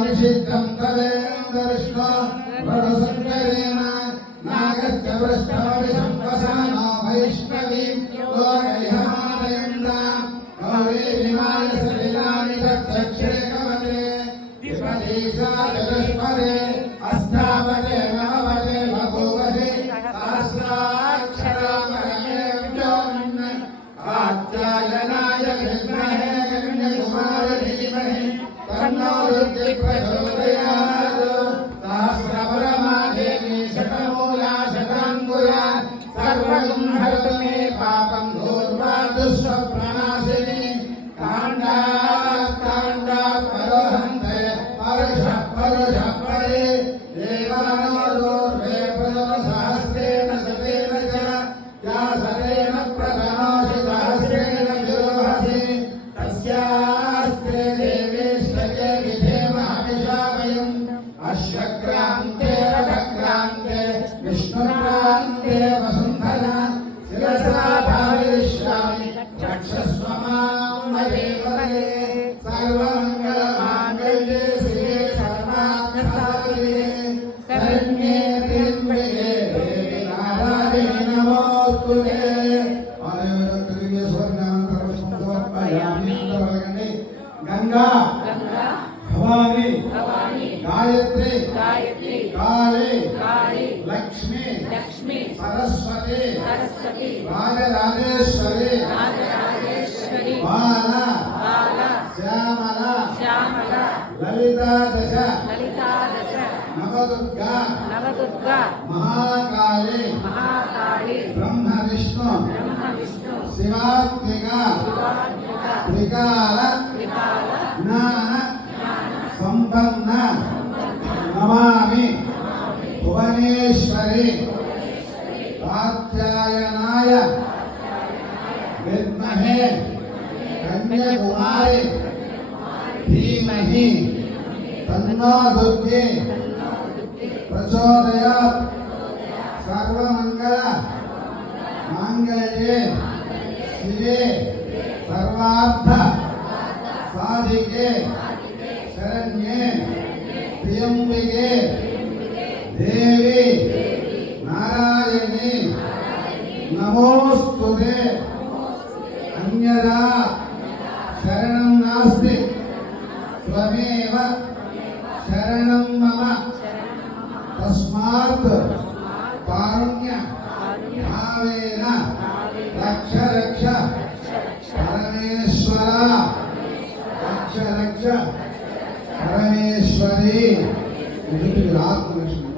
निषिद्धं तवेन्द्रविष्णु वरसंकरेण नागस्य वृष्टमविसंवसानो वैष्णवी लोकैहमानयन्दा गौरी विमाय सलिलानि तत्क्षे कवते विपदीशा चतुष्पदे अष्टापदे नवपदे बभूवसे सहस्राक्षरामरमे विजोन् कात्यायनाय विद्महे कन्याकुमारी धीमहि तन्नो रुद्रः प्रचोदयात् सहस्रवरमादेवी शतमूला शताङ्कुरा सर्वं हरतु मे पापं दूर्वा दुष्प्रणाशिनी काण्डात् परोहन्ते परुषः परे देवानोर्वे सहस्रेण शतेन च या शतेन प्रतनोषि सहस्रेण विरोहसि तस्यास्ते देवेष्टके विधेमहमिषा वयम् अश्वक्रान्ते रथक्रान्ते विष्णुक्रान्ते वसुन्धरा शिरसा धारयिष्यामि रक्षस्व मां वदे वदे सर्वमङ्गलमाङ्गल्ये शिवे सर्वार्थसाधिके शरण्ये त्र्यम्बके देवी नारायणी नमोस्तुते गंगा भवानी गायत्री काली लक्ष्मी सरस्वती राजराजेश्वरी बाला श्यामला ललिता दश नवदुर्गा महाकाली ब्रह्म विष्णु शिवात्मिका त्रिकाल ज्ञान संपन्न नमामि भुवनेश्वरी कात्यायनाय विद्महे कन्याकुमारी धीमहि तन्नो दुर्गे प्रचोदयात् सर्वमंगल मांगल्ये शिवे सर्वार्थ साधिके शरण्ये त्र्यम्बके देवी नारायणी नमोस्तुते अन्यथा शरणं नास्ति त्वमेव शरणं मम तस्मात् कारुण्य भावेन रक्ष परमेश्वर रक्ष परमेश्वरी आत्मलक्ष्मी